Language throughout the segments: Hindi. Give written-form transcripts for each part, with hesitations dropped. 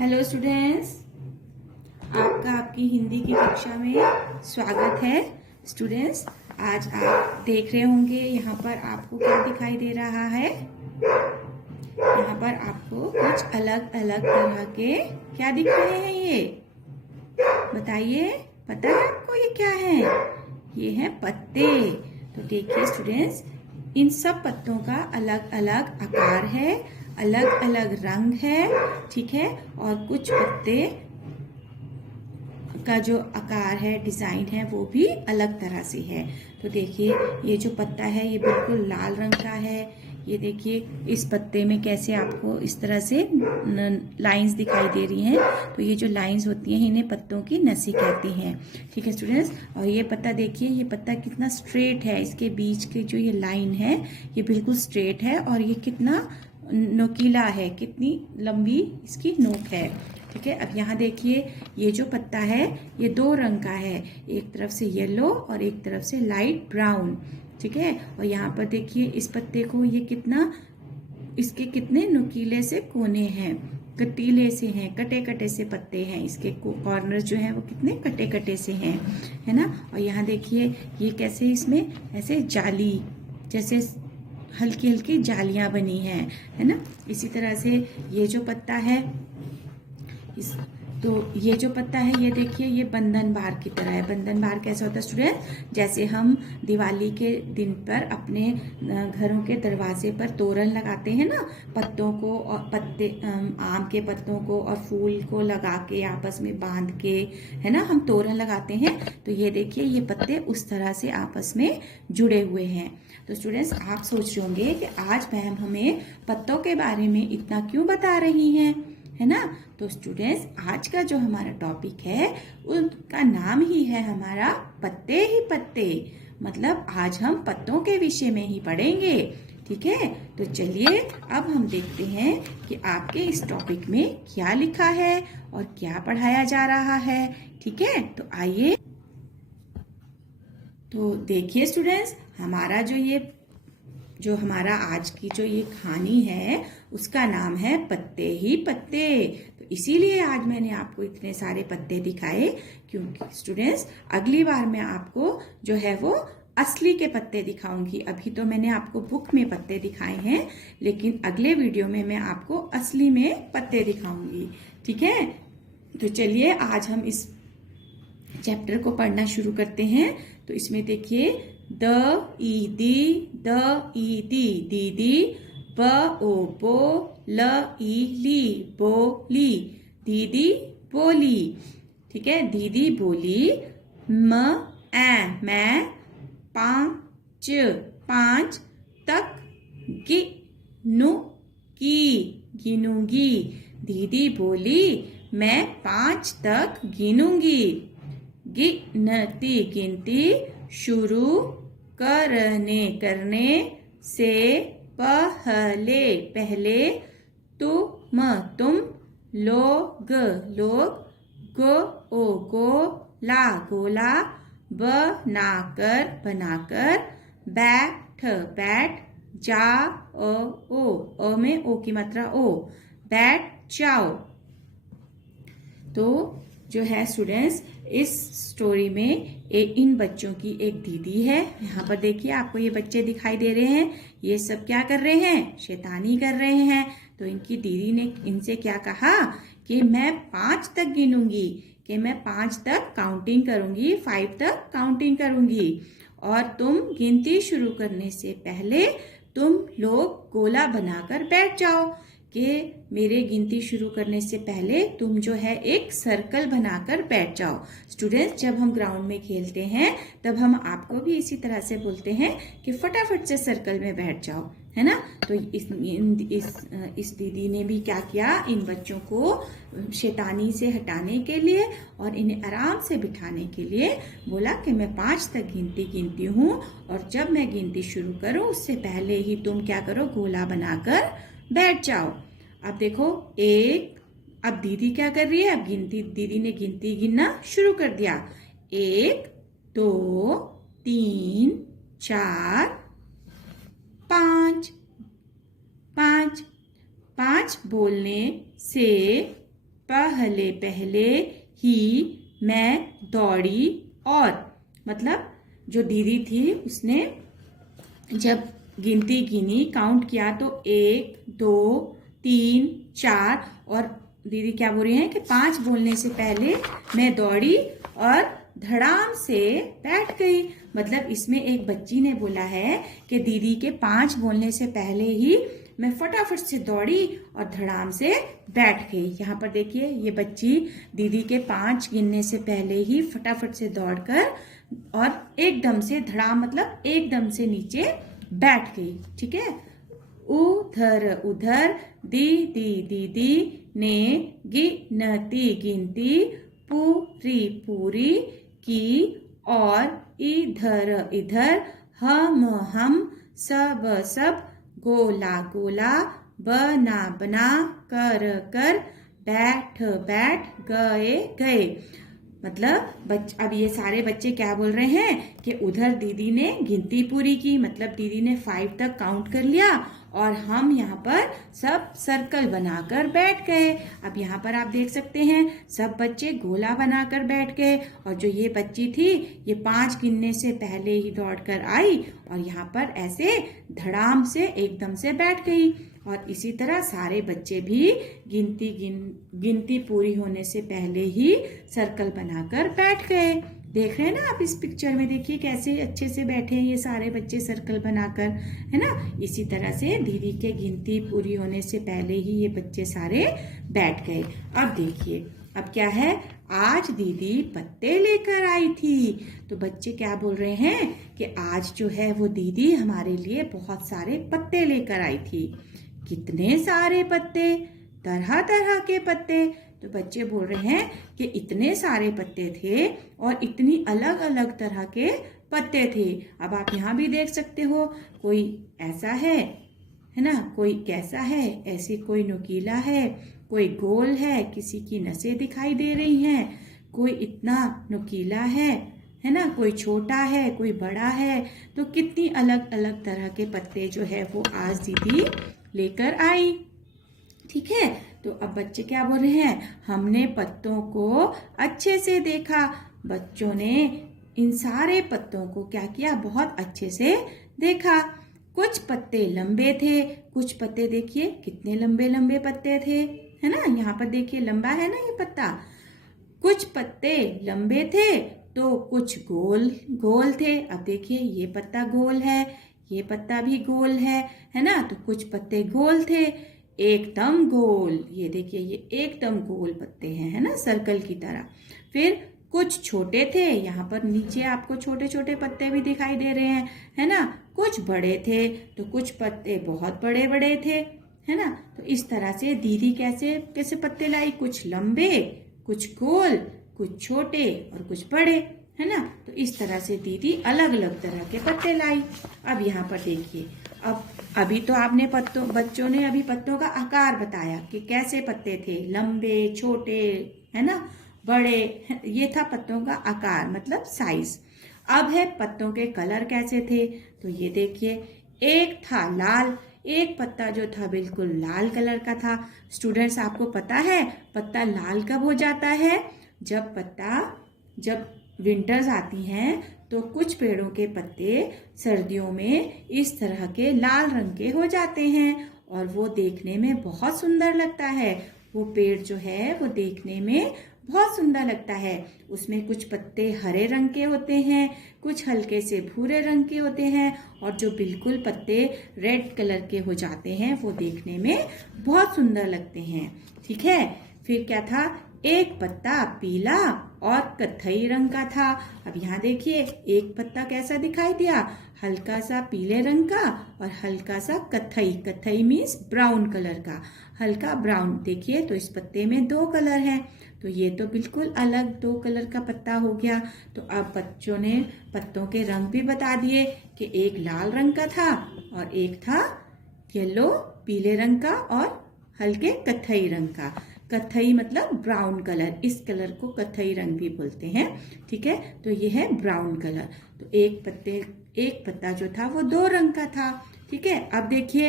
हेलो स्टूडेंट्स, आपका आपकी हिंदी की कक्षा में स्वागत है। स्टूडेंट्स, आज आप देख रहे होंगे यहाँ पर आपको क्या दिखाई दे रहा है। यहाँ पर आपको कुछ अलग अलग तरह के क्या दिख रहे हैं, ये बताइए। पता है आपको ये क्या है? ये है पत्ते। तो देखिए स्टूडेंट्स, इन सब पत्तों का अलग अलग आकार है, अलग अलग रंग है, ठीक है। और कुछ पत्ते का जो आकार है, डिजाइन है, वो भी अलग तरह से है। तो देखिए ये जो पत्ता है ये बिल्कुल लाल रंग का है। ये देखिए इस पत्ते में कैसे आपको इस तरह से लाइंस दिखाई दे रही हैं। तो ये जो लाइंस होती हैं इन्हें पत्तों की नसी कहती हैं, ठीक है स्टूडेंट्स। और ये पत्ता देखिए, ये पत्ता कितना स्ट्रेट है, इसके बीच की जो ये लाइन है ये बिल्कुल स्ट्रेट है और ये कितना नोकीला है, कितनी लंबी इसकी नोक है, ठीक है। अब यहाँ देखिए ये जो पत्ता है ये दो रंग का है, एक तरफ से येलो और एक तरफ से लाइट ब्राउन, ठीक है। और यहाँ पर देखिए इस पत्ते को ये कितना, इसके कितने नुकीले से कोने हैं, कटीले से हैं, कटे कटे से पत्ते हैं, इसके कॉर्नर जो है वो कितने कटे कटे से हैं, है ना। और यहाँ देखिए ये कैसे इसमें ऐसे जाली जैसे हल्की हल्की जालियां बनी हैं, है ना। इसी तरह से ये जो पत्ता है तो ये जो पत्ता है ये देखिए ये बंधन बार की तरह है। बंधन बार कैसा होता है स्टूडेंट? जैसे हम दिवाली के दिन पर अपने घरों के दरवाजे पर तोरण लगाते हैं ना, पत्तों को और पत्ते आम के पत्तों को और फूल को लगा के आपस में बांध के, है ना, हम तोरण लगाते हैं। तो ये देखिए ये पत्ते उस तरह से आपस में जुड़े हुए हैं। तो स्टूडेंट्स, आप सोच रहे होंगे कि आज मैम हमें पत्तों के बारे में इतना क्यों बता रही हैं, है ना। तो स्टूडेंट्स, आज का जो हमारा टॉपिक है उनका नाम ही है हमारा पत्ते ही पत्ते। मतलब आज हम पत्तों के विषय में ही पढ़ेंगे, ठीक है। तो चलिए अब हम देखते हैं कि आपके इस टॉपिक में क्या लिखा है और क्या पढ़ाया जा रहा है, ठीक है। तो आइए, तो देखिए स्टूडेंट्स, हमारा जो हमारा आज की जो ये कहानी है उसका नाम है पत्ते ही पत्ते। तो इसीलिए आज मैंने आपको इतने सारे पत्ते दिखाए, क्योंकि स्टूडेंट्स अगली बार मैं आपको जो है वो असली के पत्ते दिखाऊंगी। अभी तो मैंने आपको बुक में पत्ते दिखाए हैं, लेकिन अगले वीडियो में मैं आपको असली में पत्ते दिखाऊंगी, ठीक है। तो चलिए आज हम इस चैप्टर को पढ़ना शुरू करते हैं। तो इसमें देखिए द ई दी दीदी, ब ओ बो, ल ई ली बोली, दीदी बोली, ठीक है। दीदी बोली, म ए मैं, पाँच पाँच तक गिनूंगी। दीदी बोली मैं 5 तक गिनूंगी। गिनती शुरू करने से पहले तुम लोग गोला बनाकर बैठ जाओ। में ओ की मात्रा ओ, बैठ जाओ। तो जो है स्टूडेंट्स, इस स्टोरी में इन बच्चों की एक दीदी है। यहाँ पर देखिए आपको ये बच्चे दिखाई दे रहे हैं, ये सब क्या कर रहे हैं? शैतानी कर रहे हैं। तो इनकी दीदी ने इनसे क्या कहा कि मैं 5 तक गिनूंगी, कि मैं 5 तक काउंटिंग करूंगी, 5 तक काउंटिंग करूंगी, और तुम गिनती शुरू करने से पहले तुम लोग गोला बनाकर बैठ जाओ। कि मेरे गिनती शुरू करने से पहले तुम जो है एक सर्कल बनाकर बैठ जाओ। स्टूडेंट्स, जब हम ग्राउंड में खेलते हैं तब हम आपको भी इसी तरह से बोलते हैं कि फटाफट से सर्कल में बैठ जाओ, है ना। तो इस दीदी ने भी क्या किया, इन बच्चों को शैतानी से हटाने के लिए और इन्हें आराम से बिठाने के लिए बोला कि मैं 5 तक गिनती हूँ, और जब मैं गिनती शुरू करूँ उससे पहले ही तुम क्या करो, गोला बनाकर बैठ जाओ। अब देखो अब दीदी क्या कर रही है? अब दीदी ने गिनती गिनना शुरू कर दिया। 1 2 3 4 5 5 5 बोलने से पहले पहले ही मैं दौड़ी और, मतलब जो दीदी थी उसने जब गिनती गिनी, काउंट किया तो 1 2 3 4 और दीदी क्या बोल रही हैं कि 5 बोलने से पहले मैं दौड़ी और धड़ाम से बैठ गई। मतलब इसमें एक बच्ची ने बोला है कि दीदी के 5 बोलने से पहले ही मैं फटाफट से दौड़ी और धड़ाम से बैठ गई। यहाँ पर देखिए ये बच्ची दीदी के 5 गिनने से पहले ही फटाफट से दौड़कर और एकदम से धड़ाम मतलब एकदम से नीचे बैठ गई। ठीक है। उधर उधर दीदी दीदी ने गिनती गिनती पूरी पूरी की और इधर इधर हम सब सब गोला गोला बना बना कर कर बैठ बैठ गए गए। मतलब अब ये सारे बच्चे क्या बोल रहे हैं कि उधर दीदी ने गिनती पूरी की, मतलब दीदी ने 5 तक काउंट कर लिया और हम यहाँ पर सब सर्कल बनाकर बैठ गए। अब यहाँ पर आप देख सकते हैं सब बच्चे गोला बनाकर बैठ गए और जो ये बच्ची थी ये 5 गिनने से पहले ही दौड़कर आई और यहाँ पर ऐसे धड़ाम से एकदम से बैठ गई। और इसी तरह सारे बच्चे भी गिनती पूरी होने से पहले ही सर्कल बनाकर बैठ गए। देख रहे हैं ना आप इस पिक्चर में, देखिए कैसे अच्छे से बैठे हैं ये सारे बच्चे सर्कल बनाकर, है ना। इसी तरह से दीदी के गिनती पूरी होने से पहले ही ये बच्चे सारे बैठ गए। अब देखिए अब क्या है, आज दीदी पत्ते लेकर आई थी। तो बच्चे क्या बोल रहे हैं कि आज जो है वो दीदी हमारे लिए बहुत सारे पत्ते लेकर आई थी। कितने सारे पत्ते, तरह तरह के पत्ते। तो बच्चे बोल रहे हैं कि इतने सारे पत्ते थे और इतनी अलग अलग तरह के पत्ते थे। अब आप यहाँ भी देख सकते हो, कोई ऐसा है ना, कोई कैसा है, ऐसे कोई नुकीला है, कोई गोल है, किसी की नसें दिखाई दे रही हैं, कोई इतना नुकीला है ना, कोई छोटा है, कोई बड़ा है। तो कितनी अलग अलग तरह के पत्ते जो है वो आज दीदी लेकर आई। ठीक है। तो अब बच्चे क्या बोल रहे हैं, हमने पत्तों को अच्छे से देखा। बच्चों ने इन सारे पत्तों को क्या किया, बहुत अच्छे से देखा। कुछ पत्ते लंबे थे, कुछ पत्ते देखिए कितने लंबे लंबे पत्ते थे, है ना। यहाँ पर देखिए लंबा है ना ये पत्ता। कुछ पत्ते लंबे थे तो कुछ गोल गोल थे। अब देखिए ये पत्ता गोल है, ये पत्ता भी गोल है ना। तो कुछ पत्ते गोल थे, एकदम गोल। ये देखिए ये एकदम गोल पत्ते हैं, है ना, सर्कल की तरह। फिर कुछ छोटे थे, यहाँ पर नीचे आपको छोटे छोटे पत्ते भी दिखाई दे रहे हैं, है ना। कुछ बड़े थे तो कुछ पत्ते बहुत बड़े बड़े थे, है ना। तो इस तरह से दीदी कैसे कैसे पत्ते लाई, कुछ लंबे, कुछ गोल, कुछ छोटे और कुछ बड़े, है ना। तो इस तरह से दीदी अलग अलग तरह के पत्ते लाई। अब यहाँ पर देखिए, अब अभी तो आपने बच्चों ने अभी पत्तों का आकार बताया कि कैसे पत्ते थे, लंबे, छोटे, है ना, बड़े। ये था पत्तों का आकार मतलब साइज। अब है पत्तों के कलर कैसे थे। तो ये देखिए, एक था लाल, एक पत्ता जो था बिल्कुल लाल कलर का था। स्टूडेंट्स आपको पता है पत्ता लाल कब हो जाता है, जब विंटर्स आती हैं तो कुछ पेड़ों के पत्ते सर्दियों में इस तरह के लाल रंग के हो जाते हैं और वो देखने में बहुत सुंदर लगता है। वो पेड़ जो है वो देखने में बहुत सुंदर लगता है। उसमें कुछ पत्ते हरे रंग के होते हैं, कुछ हल्के से भूरे रंग के होते हैं और जो बिल्कुल पत्ते रेड कलर के हो जाते हैं वो देखने में बहुत सुंदर लगते हैं। ठीक है। फिर क्या था, एक पत्ता पीला और कत्थई रंग का था। अब यहाँ देखिए एक पत्ता कैसा दिखाई दिया, हल्का सा पीले रंग का और हल्का सा कत्थई मीन्स ब्राउन कलर का, हल्का ब्राउन। देखिए तो इस पत्ते में 2 कलर हैं, तो ये तो बिल्कुल अलग 2 कलर का पत्ता हो गया। तो अब बच्चों ने पत्तों के रंग भी बता दिए कि एक लाल रंग का था और एक था येलो पीले रंग का और हल्के कत्थई रंग का। कत्थई मतलब ब्राउन कलर, इस कलर को कत्थई रंग भी बोलते हैं। ठीक है। तो ये है ब्राउन कलर। तो एक पत्ता जो था वो 2 रंग का था। ठीक है। अब देखिए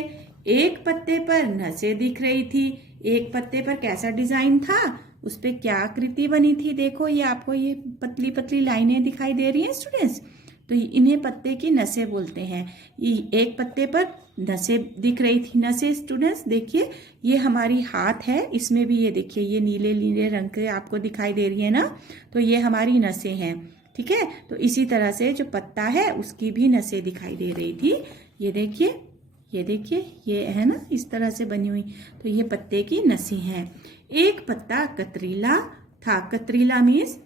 एक पत्ते पर नसें दिख रही थी, एक पत्ते पर कैसा डिजाइन था, उस पे क्या आकृति बनी थी। देखो ये आपको ये पतली पतली लाइनें दिखाई दे रही हैं स्टूडेंट्स, तो इन्हें पत्ते की नसें बोलते हैं। एक पत्ते पर नसें दिख रही थी। नसें स्टूडेंट्स देखिए, ये हमारी हाथ है, इसमें भी ये देखिए ये नीले नीले रंग के आपको दिखाई दे रही है ना, तो ये हमारी नसें हैं। ठीक है, तो इसी तरह से जो पत्ता है उसकी भी नसें दिखाई दे रही थी। ये देखिए, ये देखिए, ये है ना इस तरह से बनी हुई, तो ये पत्ते की नसें हैं। एक पत्ता कतरीला था। कतरीला मीन्स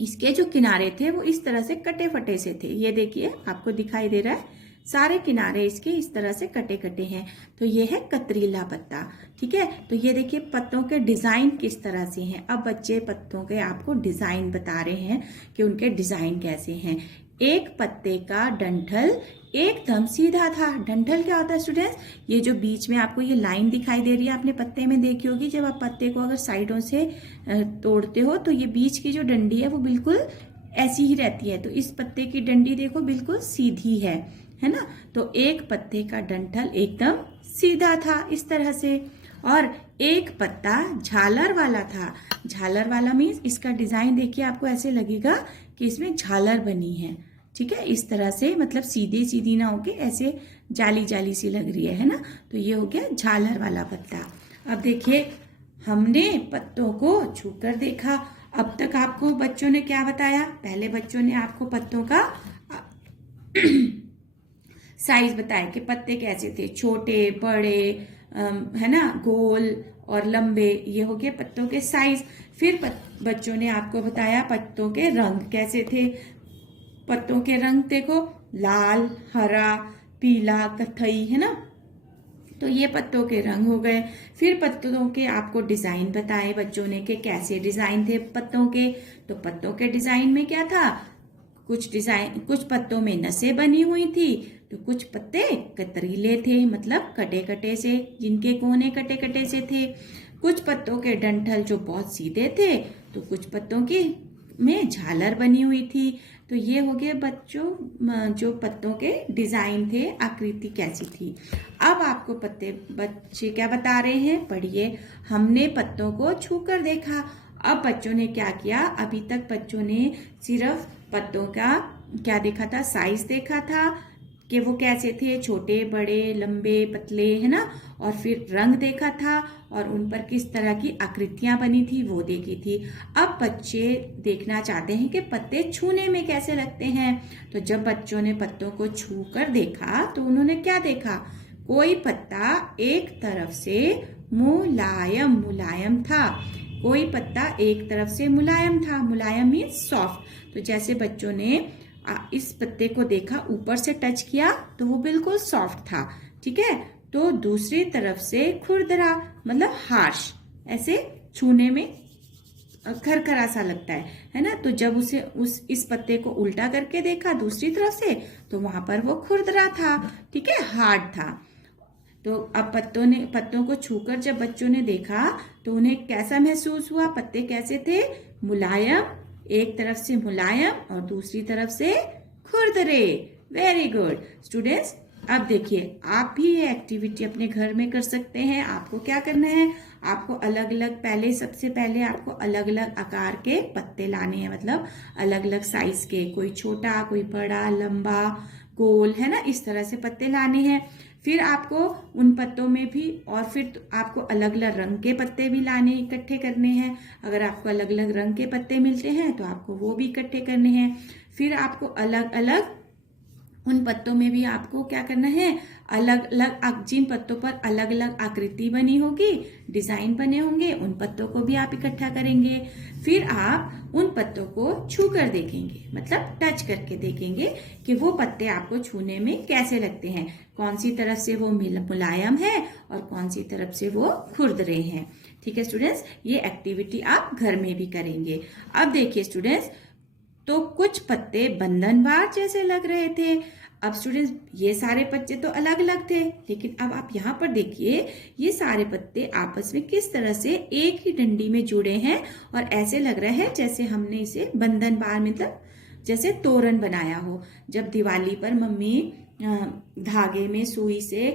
इसके जो किनारे थे वो इस तरह से कटे फटे से थे। ये देखिए आपको दिखाई दे रहा है, सारे किनारे इसके इस तरह से कटे कटे हैं, तो ये है कतरीला पत्ता। ठीक है, तो ये देखिए पत्तों के डिजाइन किस तरह से हैं। अब बच्चे पत्तों के आपको डिजाइन बता रहे हैं कि उनके डिजाइन कैसे हैं। एक पत्ते का डंठल एकदम सीधा था। डंठल क्या होता है स्टूडेंट्स? ये जो बीच में आपको ये लाइन दिखाई दे रही है, आपने पत्ते में देखी होगी, जब आप पत्ते को अगर साइडों से तोड़ते हो तो ये बीच की जो डंडी है वो बिल्कुल ऐसी ही रहती है। तो इस पत्ते की डंडी देखो बिल्कुल सीधी है ना। तो एक पत्ते का डंठल एकदम सीधा था इस तरह से। और एक पत्ता झालर वाला था। झालर वाला मीन्स इसका डिजाइन देखिए आपको ऐसे लगेगा कि इसमें झालर बनी है। ठीक है, इस तरह से, मतलब सीधी सीधी ना होके ऐसे जाली जाली सी लग रही है ना, तो ये हो गया झालर वाला पत्ता। अब देखिए हमने पत्तों को छूकर देखा। अब तक आपको बच्चों ने क्या बताया? पहले बच्चों ने आपको पत्तों का साइज बताया कि पत्ते कैसे थे, छोटे बड़े, है ना, गोल और लंबे। ये हो गए पत्तों के साइज। फिर बच्चों ने आपको बताया पत्तों के रंग कैसे थे। पत्तों के रंग देखो, लाल, हरा, पीला, कथई, है ना, तो ये पत्तों के रंग हो गए। फिर पत्तों के आपको डिजाइन बताए बच्चों ने कि कैसे डिजाइन थे पत्तों के। तो पत्तों के डिजाइन में क्या था? कुछ पत्तों में नसें बनी हुई थी, तो कुछ पत्ते कतरीले थे, मतलब कटे कटे से, जिनके कोने कटे कटे से थे। कुछ पत्तों के डंठल जो बहुत सीधे थे, तो कुछ पत्तों की में झालर बनी हुई थी। तो ये हो गए बच्चों जो पत्तों के डिजाइन थे, आकृति कैसी थी। अब आपको बच्चे क्या बता रहे हैं, पढ़िए। हमने पत्तों को छूकर देखा। अब बच्चों ने क्या किया? अभी तक बच्चों ने सिर्फ पत्तों का क्या देखा था? साइज देखा था कि वो कैसे थे, छोटे बड़े लंबे पतले, है ना, और फिर रंग देखा था और उन पर किस तरह की आकृतियां बनी थी वो देखी थी। अब बच्चे देखना चाहते हैं कि पत्ते छूने में कैसे लगते हैं। तो जब बच्चों ने पत्तों को छू कर देखा तो उन्होंने क्या देखा? कोई पत्ता एक तरफ से मुलायम मुलायम था। कोई पत्ता एक तरफ से मुलायम था। मुलायम मीन्स सॉफ्ट। तो जैसे बच्चों ने इस पत्ते को देखा, ऊपर से टच किया तो वो बिल्कुल सॉफ्ट था। ठीक है, तो दूसरी तरफ से खुरदरा, मतलब हार्श, ऐसे छूने में खरखरा सा लगता है ना। तो जब उसे इस पत्ते को उल्टा करके देखा दूसरी तरफ से, तो वहां पर वो खुरदरा था। ठीक है, हार्ड था। तो अब पत्तों को छूकर जब बच्चों ने देखा तो उन्हें कैसा महसूस हुआ? पत्ते कैसे थे? मुलायम, एक तरफ से मुलायम और दूसरी तरफ से खुरदरे। Very good students. अब देखिए आप भी ये एक्टिविटी अपने घर में कर सकते हैं। आपको क्या करना है? आपको अलग अलग सबसे पहले आपको अलग अलग आकार के पत्ते लाने हैं, मतलब अलग अलग साइज के, कोई छोटा, कोई बड़ा, लंबा, गोल, है ना, इस तरह से पत्ते लाने हैं। फिर आपको उन पत्तों में भी, और फिर आपको अलग अलग रंग के पत्ते भी लाने, इकट्ठे करने हैं। अगर आपको अलग अलग रंग के पत्ते मिलते हैं तो आपको वो भी इकट्ठे करने हैं। फिर आपको अलग अलग उन पत्तों में भी आपको क्या करना है? अलग अलग, जिन पत्तों पर अलग अलग आकृति बनी होगी, डिजाइन बने होंगे, उन पत्तों को भी आप इकट्ठा करेंगे। फिर आप उन पत्तों को छू कर देखेंगे, मतलब टच करके देखेंगे कि वो पत्ते आपको छूने में कैसे लगते हैं, कौन सी तरफ से वो मुलायम है और कौन सी तरफ से वो खुरदरे हैं। ठीक है स्टूडेंट्स, ये एक्टिविटी आप घर में भी करेंगे। अब देखिए स्टूडेंट्स, तो कुछ पत्ते बंधनवार जैसे लग रहे थे। अब स्टूडेंट्स ये सारे पत्ते तो अलग अलग थे, लेकिन अब आप यहाँ पर देखिए ये सारे पत्ते आपस में किस तरह से एक ही डंडी में जुड़े हैं और ऐसे लग रहा है जैसे हमने इसे बंधनवार, मतलब जैसे तोरण बनाया हो। जब दिवाली पर मम्मी धागे में सुई से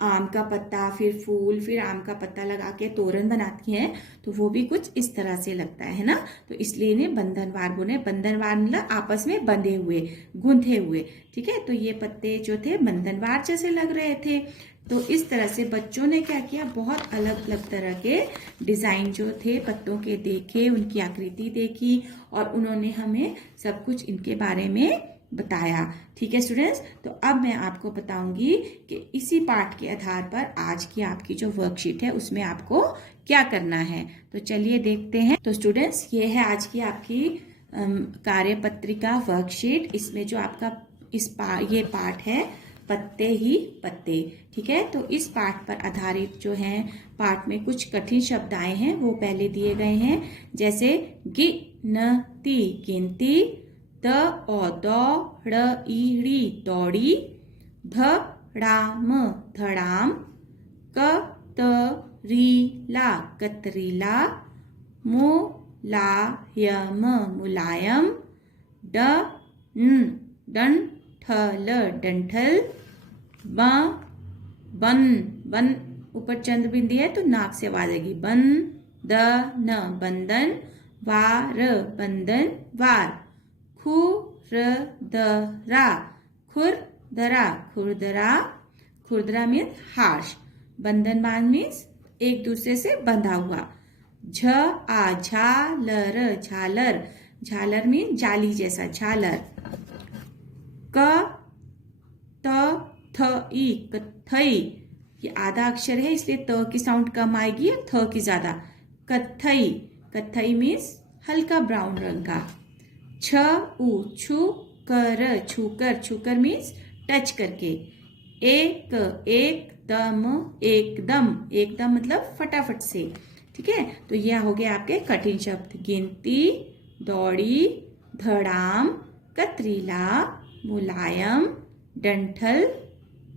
आम का पत्ता, फिर फूल, फिर आम का पत्ता लगा के तोरण बनाती हैं, तो वो भी कुछ इस तरह से लगता है ना। तो इसलिए इन्हें बंधनवार बोले। बंधनवार मतलब आपस में बंधे हुए, गुंथे हुए। ठीक है, तो ये पत्ते जो थे बंधनवार जैसे लग रहे थे। तो इस तरह से बच्चों ने क्या किया, बहुत अलग अलग तरह के डिजाइन जो थे पत्तों के देखे, उनकी आकृति देखी, और उन्होंने हमें सब कुछ इनके बारे में बताया। ठीक है स्टूडेंट्स, तो अब मैं आपको बताऊंगी कि इसी पाठ के आधार पर आज की आपकी जो वर्कशीट है उसमें आपको क्या करना है। तो चलिए देखते हैं। तो स्टूडेंट्स, ये है आज की आपकी कार्यपत्रिका वर्कशीट। इसमें जो आपका ये पाठ है पत्ते ही पत्ते। ठीक है, तो इस पाठ पर आधारित जो है, पाठ में कुछ कठिन शब्द आए हैं, वो पहले दिए गए हैं। जैसे गिनती, गिनती, त औ द ड़ ई ड़ी दौड़ी, धड़ाम धड़ाम, कतरीला कतरीला, मुलायम मुलायम, डंठल डंठल, बन बन ऊपर चंद्र बिंदी है तो नाक से आवाज आएगी, बंधन बंधन, वार बंधन वार, खुरदरा खुरदरा खुरदरा, खुरदरा मीन्स हार्श, बंधनवार मीन्स एक दूसरे से बंधा हुआ, झालर झालर, झालर मीन्स जाली जैसा झालर, कथई कथई, ये आधा अक्षर है इसलिए त की साउंड कम आएगी और थ की ज्यादा, कथई, कथई मीन्स हल्का ब्राउन रंग का, छूकर छूकर, छूकर मीन्स टच करके, एकदम एकदम, एकदम मतलब फटाफट से। ठीक है, तो यह हो गया आपके कठिन शब्द, गिनती, दौड़ी, धड़ाम, कतरीला, मुलायम, डंठल,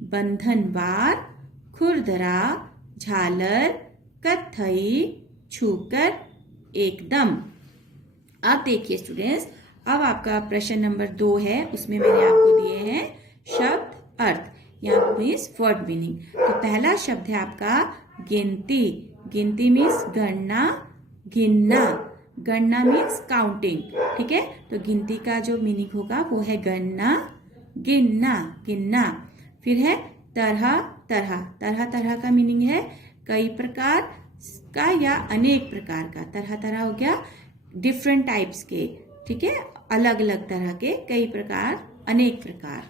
बंधनवार, खुरदरा, झालर, कथई, छूकर, एकदम। अब देखिए स्टूडेंट्स, अब आपका प्रश्न नंबर 2 है, उसमें मैंने आपको दिए हैं शब्द अर्थ, यहाँ मीन्स वर्ड मीनिंग। तो पहला शब्द है आपका गिनती, गिनती मीन्स गणना, गिनना, गणना मीन्स काउंटिंग। ठीक है, तो गिनती का जो मीनिंग होगा वो है गणना, गिनना गिनना। फिर है तरह तरह, तरह तरह का मीनिंग है कई प्रकार का या अनेक प्रकार का, तरह तरह हो गया डिफरेंट टाइप्स के। ठीक है, अलग अलग तरह के, कई प्रकार, अनेक प्रकार।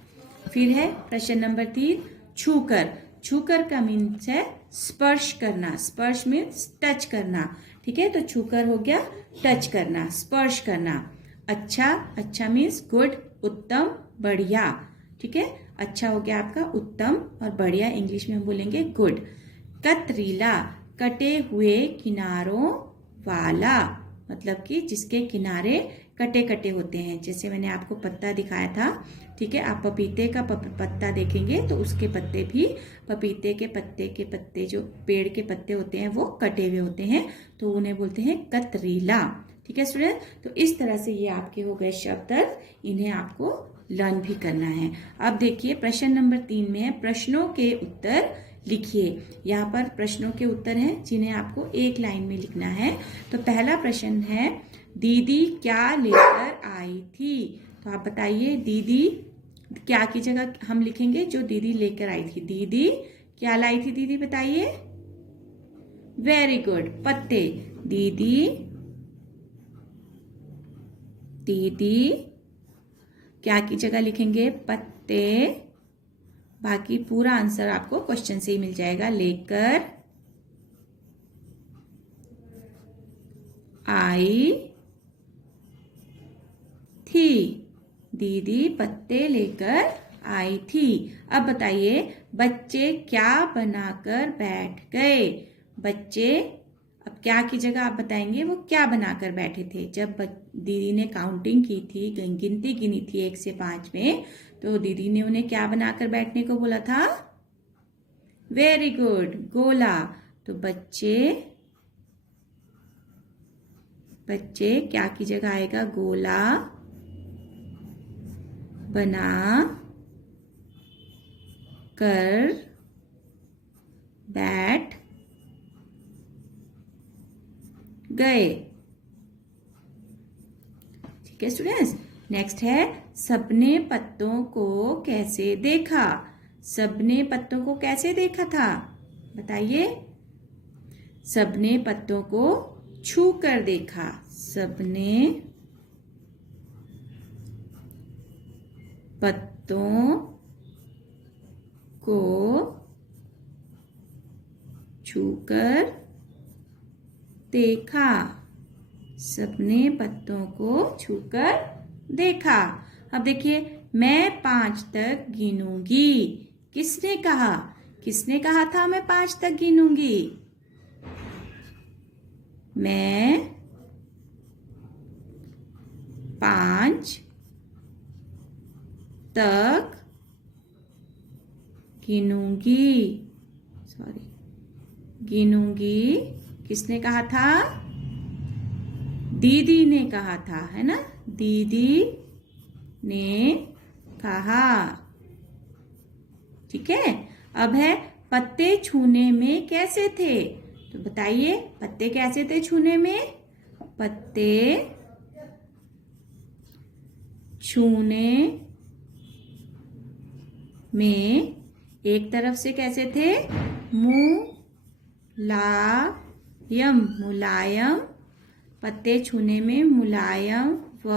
फिर है प्रश्न नंबर 3, छूकर, छूकर का मीन्स है स्पर्श करना, स्पर्श मीन्स टच करना। ठीक है, तो छूकर हो गया टच करना, स्पर्श करना। अच्छा, अच्छा मीन्स गुड, उत्तम, बढ़िया। ठीक है, अच्छा हो गया आपका उत्तम, और बढ़िया इंग्लिश में हम बोलेंगे गुड। कतरीला, कटे हुए किनारों वाला, मतलब कि जिसके किनारे कटे कटे होते हैं। जैसे मैंने आपको पत्ता दिखाया था, ठीक है, आप पपीते का पत्ता देखेंगे तो उसके पत्ते भी, पपीते के पत्ते जो पेड़ के पत्ते होते हैं वो कटे हुए होते हैं, तो उन्हें बोलते हैं कतरीला। ठीक है स्टूडेंट, तो इस तरह से ये आपके हो गए शब्द, इन्हें आपको लर्न भी करना है। अब देखिए प्रश्न नंबर 3 में है प्रश्नों के उत्तर लिखिए। यहाँ पर प्रश्नों के उत्तर हैं जिन्हें आपको एक लाइन में लिखना है। तो पहला प्रश्न है, दीदी क्या लेकर आई थी? तो आप बताइए, दीदी क्या की जगह हम लिखेंगे जो दीदी लेकर आई थी। दीदी क्या लाई थी, दीदी बताइए। वेरी गुड, पत्ते। दीदी, दीदी क्या की जगह लिखेंगे, पत्ते। बाकी पूरा आंसर आपको क्वेश्चन से ही मिल जाएगा। लेकर आई थी, दीदी पत्ते लेकर आई थी। अब बताइए, बच्चे क्या बनाकर बैठ गए? बच्चे, अब क्या की जगह आप बताएंगे वो क्या बनाकर बैठे थे। जब दीदी ने काउंटिंग की थी, गिनती गिनी थी 1 से 5 में, तो दीदी ने उन्हें क्या बनाकर बैठने को बोला था? वेरी गुड, गोला। तो बच्चे, बच्चे क्या की जगह आएगा, गोला बना कर बैठ गए। ठीक है स्टूडेंट्स। नेक्स्ट है सबने पत्तों को कैसे देखा। सबने पत्तों को कैसे देखा था, बताइए। सबने पत्तों को छू कर देखा। सबने पत्तों को छूकर देखा। सबने पत्तों को छूकर देखा। अब देखिए, मैं 5 तक गिनूंगी। किसने कहा? किसने कहा था मैं 5 तक गिनूंगी? मैं 5 तक गिनूंगी। गिनूंगी किसने कहा था? दीदी ने कहा था, है ना। दीदी ने कहा। ठीक है। अब है पत्ते छूने में कैसे थे, तो बताइए पत्ते कैसे थे छूने में। पत्ते छूने में एक तरफ से कैसे थे? मुलायम। मुलायम। पत्ते छूने में मुलायम व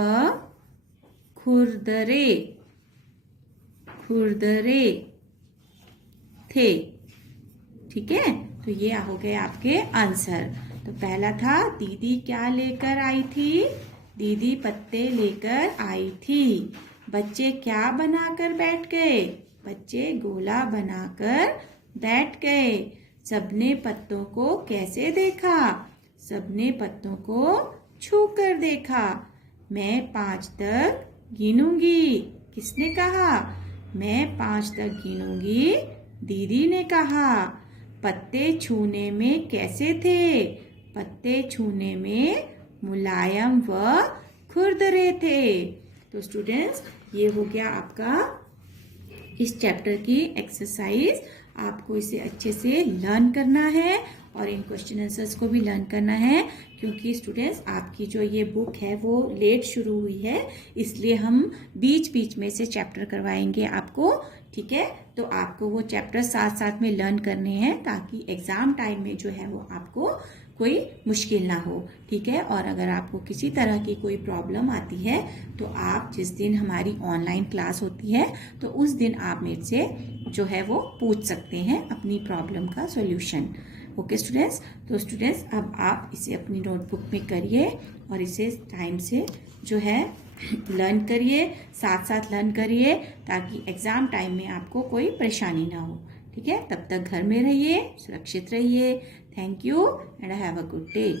खुरदरे खुरदरे थे। ठीक है। तो ये हो गए आपके आंसर। तो पहला था दीदी क्या लेकर आई थी? दीदी पत्ते लेकर आई थी। बच्चे क्या बनाकर बैठ गए? बच्चे गोला बनाकर बैठ गए। सबने पत्तों को कैसे देखा? सबने पत्तों को छूकर देखा। मैं 5 तक गिनूंगी। किसने कहा? मैं 5 तक गिनूंगी, दीदी ने कहा। पत्ते छूने में कैसे थे? पत्ते छूने में मुलायम व खुरदरे थे। तो स्टूडेंट्स, ये हो गया आपका इस चैप्टर की एक्सरसाइज। आपको इसे अच्छे से लर्न करना है और इन क्वेश्चन आंसर्स को भी लर्न करना है, क्योंकि स्टूडेंट्स आपकी जो ये बुक है वो लेट शुरू हुई है, इसलिए हम बीच बीच में से चैप्टर करवाएंगे आपको। ठीक है। तो आपको वो चैप्टर साथ साथ में लर्न करने हैं ताकि एग्जाम टाइम में जो है वो आपको कोई मुश्किल ना हो। ठीक है। और अगर आपको किसी तरह की कोई प्रॉब्लम आती है तो आप जिस दिन हमारी ऑनलाइन क्लास होती है तो उस दिन आप मेरे से जो है वो पूछ सकते हैं अपनी प्रॉब्लम का सॉल्यूशन। Okay students. तो स्टूडेंट्स अब आप इसे अपनी नोटबुक में करिए और इसे टाइम से जो है लर्न करिए, साथ साथ लर्न करिए ताकि एग्ज़ाम टाइम में आपको कोई परेशानी ना हो। ठीक है। तब तक घर में रहिए, सुरक्षित रहिए। Thank you and have a good day.